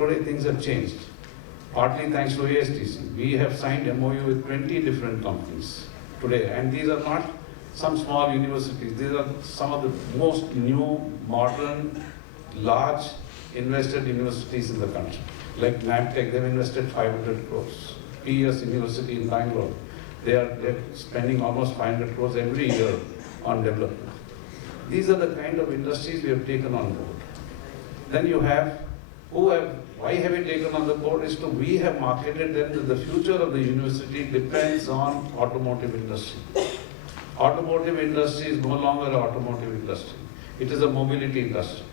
Today things have changed. Partly thanks to ASDC. We have signed MOU with 20 different companies today, and these are not some small universities. These are some of the most new, modern, large invested universities in the country. Like NAMTech, they've invested 500 crores. PS University in Bangalore, they're spending almost 500 crores every year on development. These are the kind of industries we have taken on board. Then you have, why have we taken on the board is we have marketed them that the future of the university depends on automotive industry. Automotive industry is no longer an automotive industry. It is a mobility industry.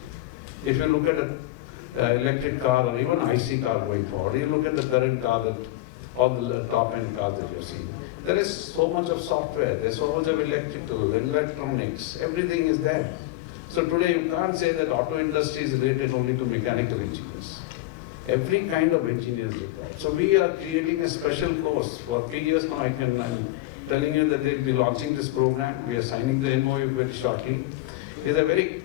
If you look at an electric car or even IC car going forward, you look at the current car, all the top-end cars that you're seeing, there is so much of software, there's so much of electrical, electronics, everything is there. So today you can't say that auto industry is related only to mechanical engineers. Every kind of engineer is required. So we are creating a special course. For 3 years now I'm telling you that they'll be launching this program. We are signing the MOU very shortly. It's a very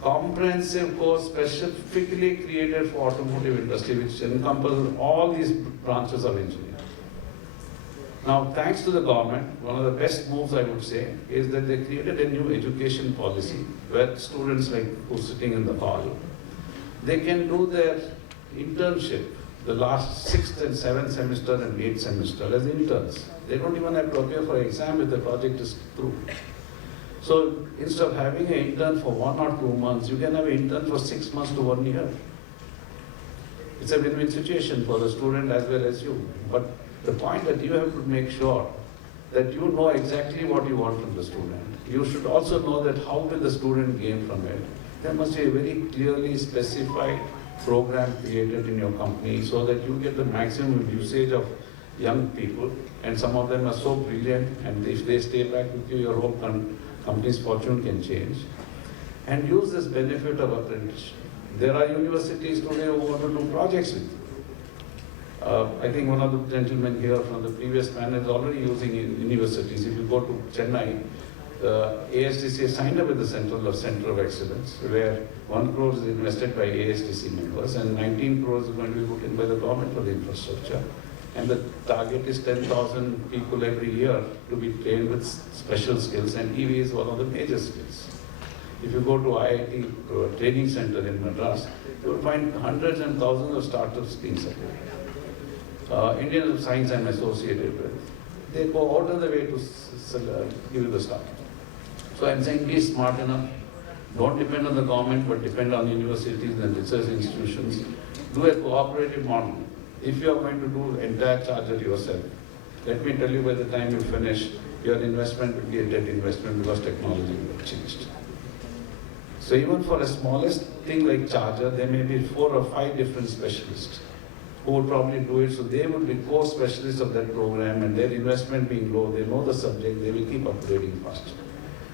comprehensive course specifically created for automotive industry, which encompasses all these branches of engineering. Now, thanks to the government, one of the best moves I would say is that they created a new education policy where students like who's sitting in the hall, they can do their internship the last 6th and 7th semester and 8th semester as interns. They don't even have to appear for exam if the project is through. So instead of having an intern for 1 or 2 months, you can have an intern for 6 months to 1 year. It's a win-win situation for the student as well as you. But the point that you have to make sure that you know exactly what you want from the student. You should also know that how will the student gain from it. There must be a very clearly specified program created in your company so that you get the maximum usage of young people, and some of them are so brilliant, and if they stay back with you, your whole company's fortune can change. And use this benefit of apprenticeship. There are universities today who want to do projects with you. I think one of the gentlemen here from the previous panel is already using universities. If you go to Chennai, ASDC signed up with the Center of Excellence, where 1 crore is invested by ASDC members and 19 crores is going to be put in by the government for the infrastructure. And the target is 10,000 people every year to be trained with special skills, and EV is one of the major skills. If you go to IIT training center in Madras, you will find hundreds and thousands of startups being supported. Indian Science I'm associated with, they go out of the way to give you the startup. So I'm saying be smart enough. Don't depend on the government, but depend on universities and research institutions. Do a cooperative model. If you are going to do entire charger yourself, let me tell you, by the time you finish, your investment will be a debt investment because technology will have changed. So even for a smallest thing like charger, there may be 4 or 5 different specialists who would probably do it. So they would be core specialists of that program, and their investment being low, they know the subject, they will keep upgrading faster.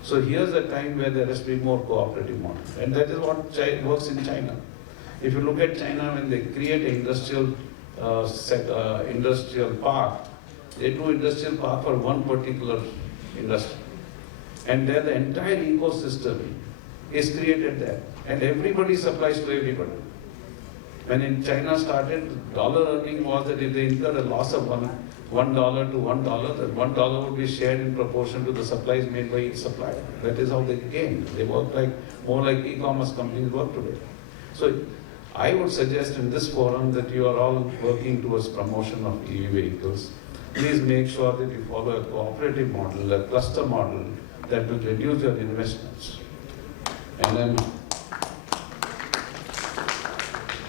So here's a time where there has to be more cooperative model. And that is what works in China. If you look at China, when they create an industrial park, they do industrial park for one particular industry. And there the entire ecosystem is created there. And everybody supplies to everybody. When in China started, dollar earning was that if they incurred a loss of $1 to $1, that $1 would be shared in proportion to the supplies made by each supplier. That is how they gained. They work more like e-commerce companies work today. So I would suggest in this forum that you are all working towards promotion of EV vehicles. Please make sure that you follow a cooperative model, a cluster model that will reduce your investments.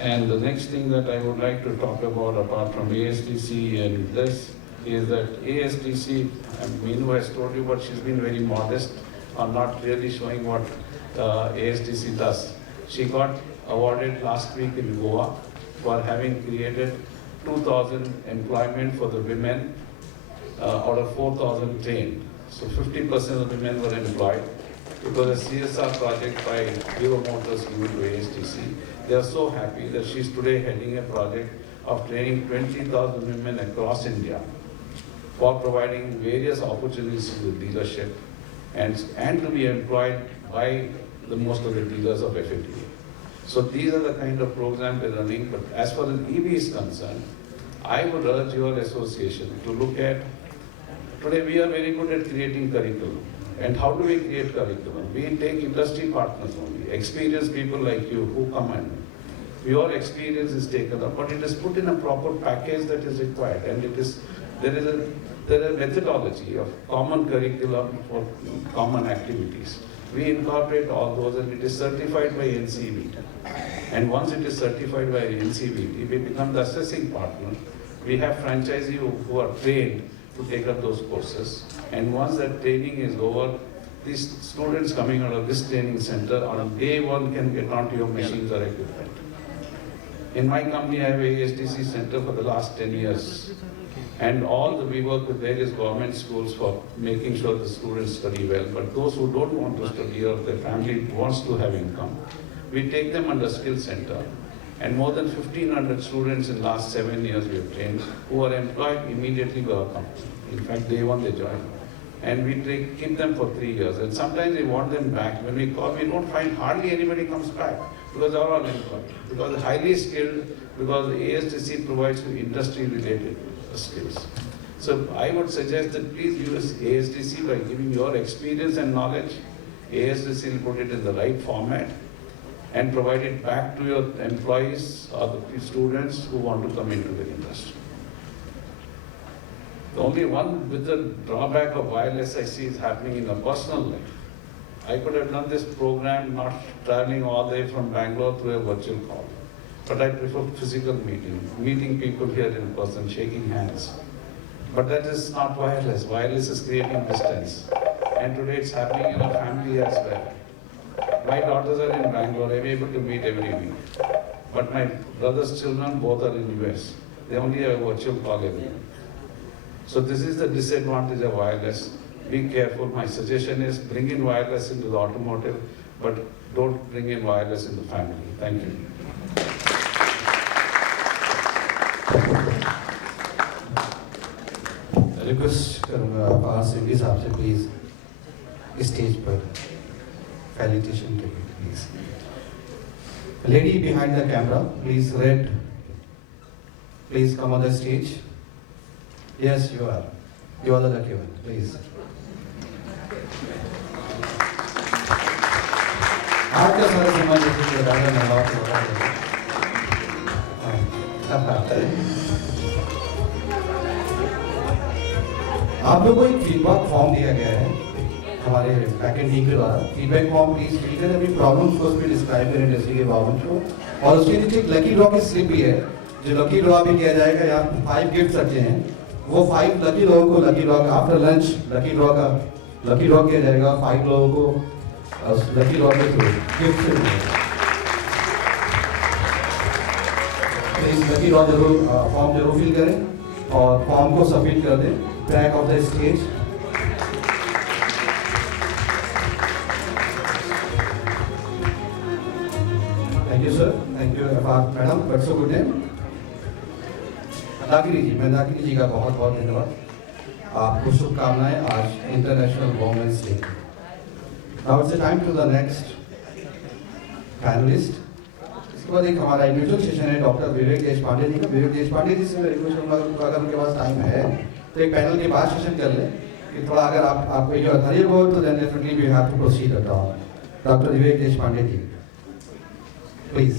And the next thing that I would like to talk about, apart from ASDC and this, is that ASDC, Meenu has told you, but she's been very modest on not really showing what ASDC does. She got awarded last week in Goa for having created 2,000 employment for the women out of 4,000 trained. So 50% of the women were employed. It was a CSR project by Hero Motors given to ASDC. They are so happy that she's today heading a project of training 20,000 women across India for providing various opportunities to the dealership and to be employed by the most of the dealers of FATA. So these are the kind of programs we're running. But as far as EV is concerned, I would urge your association to look at, today we are very good at creating curriculum. And how do we create curriculum? We take industry partners only, experienced people like you who come and your experience is taken up, but it is put in a proper package that is required, and there is a methodology of common curriculum for common activities. We incorporate all those, and it is certified by NCV. And once it is certified by NCV, we become the assessing partner. We have franchisees who are trained to take up those courses, and once that training is over, these students coming out of this training center on day one can get onto your machines or equipment. In my company, I have a ASDC center for the last 10 years. And we work with various government schools for making sure the students study well. But those who don't want to study or their family wants to have income, we take them under skill center. And more than 1,500 students in the last 7 years we have trained who are employed immediately by our company. In fact, day one they join. And we keep them for 3 years. And sometimes we want them back. When we call, we don't find hardly anybody comes back because they are all employed. Because they're highly skilled, because the ASDC provides you industry-related skills. So I would suggest that please use ASDC by giving your experience and knowledge. ASDC will put it in the right format and provide it back to your employees or the students who want to come into the industry. The only one with the drawback of wireless I see is happening in a personal life. I could have done this program not traveling all the way from Bangalore through a virtual call. But I prefer physical meeting people here in person, shaking hands. But that is not wireless. Wireless is creating distance. And today it's happening in a family as well. My daughters are in Bangalore, I'm able to meet every week. But my brother's children both are in US. They only have a virtual call every week. So this is the disadvantage of wireless. Be careful. My suggestion is bring in wireless into the automotive, but don't bring in wireless in the family. Thank you. Request करूँगा F.R.Singhvi साहब से please stage पर फैलिटेशन के लिए please. Lady behind the camera, please red. Please come on the stage. Yes, you are. You are the lucky one. Please. आपका सारा समाज देखिए बताया ना बात हो रहा है. आप लोगों को एक फीडबैक फॉर्म दिया गया है हमारे बैकएंड टीम के द्वारा. फीडबैक फॉर्म प्लीज फिल करें, अपनी प्रॉब्लम्स को उसमें डिस्क्राइब करें इंडस्ट्री के प्रॉब्लम्स को, और उसके नीचे एक लकी ड्रॉ की स्लिप भी है जो लकी ड्रॉ भी किया जाएगा. यहाँ 5 गिफ्ट रखे हैं, वो 5 लकी लोगों को लकी ड्रॉ का आफ्टर लंच लकी ड्रॉ किया जाएगा. 5 लोगों को लकी ड्रॉ के थ्रू गिफ्ट मिलेगा. प्लीज लकी ड्रॉ जरूर फॉर्म जरूर फिल करें और फॉर्म को सबमिट कर दें back of the stage. Thank you sir. Thank you madam. But so good name Mandakini ji का बहुत बहुत धन्यवाद. आपको शुभकामनाएं आज international women's day. Now it's time to the next panelist. इसके बाद एक हमारा इंडिविजुअल सेशन है डॉक्टर विवेक देशपांडे जी का. विवेक देशपांडे जी से मैं रिक्वेस्ट करूँगा अगर उनके पास टाइम है तो एक पैनल के बाद सेशन कर लें कि थोड़ा अगर आपको ये अधैर्य हो तो then definitely we have to proceed at all. Doctor Vivek Deshpande ji please.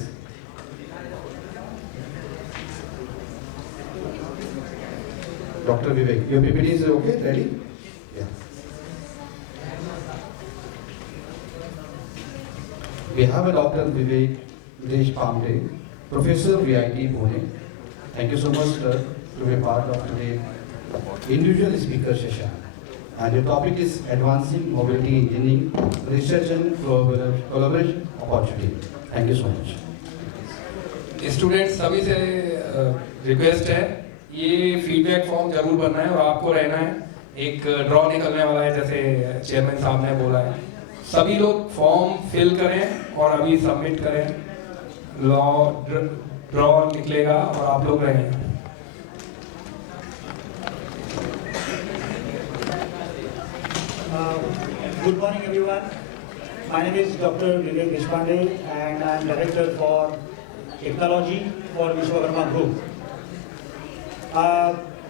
Dr. Vivek, your PPT is okay? Ready? Yeah. We have a Dr. Vivek Deshpande, Professor VIT Pune. Thank you so much, sir, to be a part of today's individual speaker session. And the topic is Advancing Mobility Engineering, Research and Collaboration Opportunity. Thank you so much. Students सभी से request है ये feedback form जरूर भरना है और आपको रहना है. एक ड्रॉ निकलने वाला है जैसे चेयरमैन साहब ने बोला है. सभी लोग फॉर्म फिल करें और अभी सबमिट करें. ड्रॉ निकलेगा और आप लोग रहें. Good morning everyone. My name is Dr. Vivek Deshpande and I am Director for Technology for Vishwakarma Group.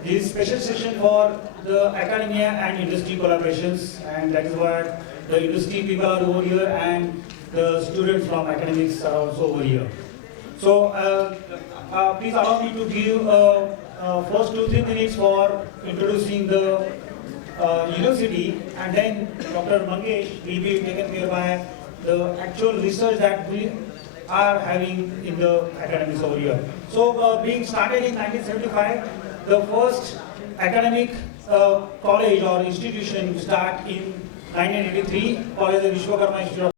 This is special session for the academia and industry collaborations, and that is what the industry people are over here and the students from academics are also over here. So please allow me to give first 2-3 minutes for introducing the university, and then Dr. Mangesh will be taken care by the actual research that we are having in the academics over here. So being started in 1975, the first academic college or institution start in 1983, called the Vishwakarma Institute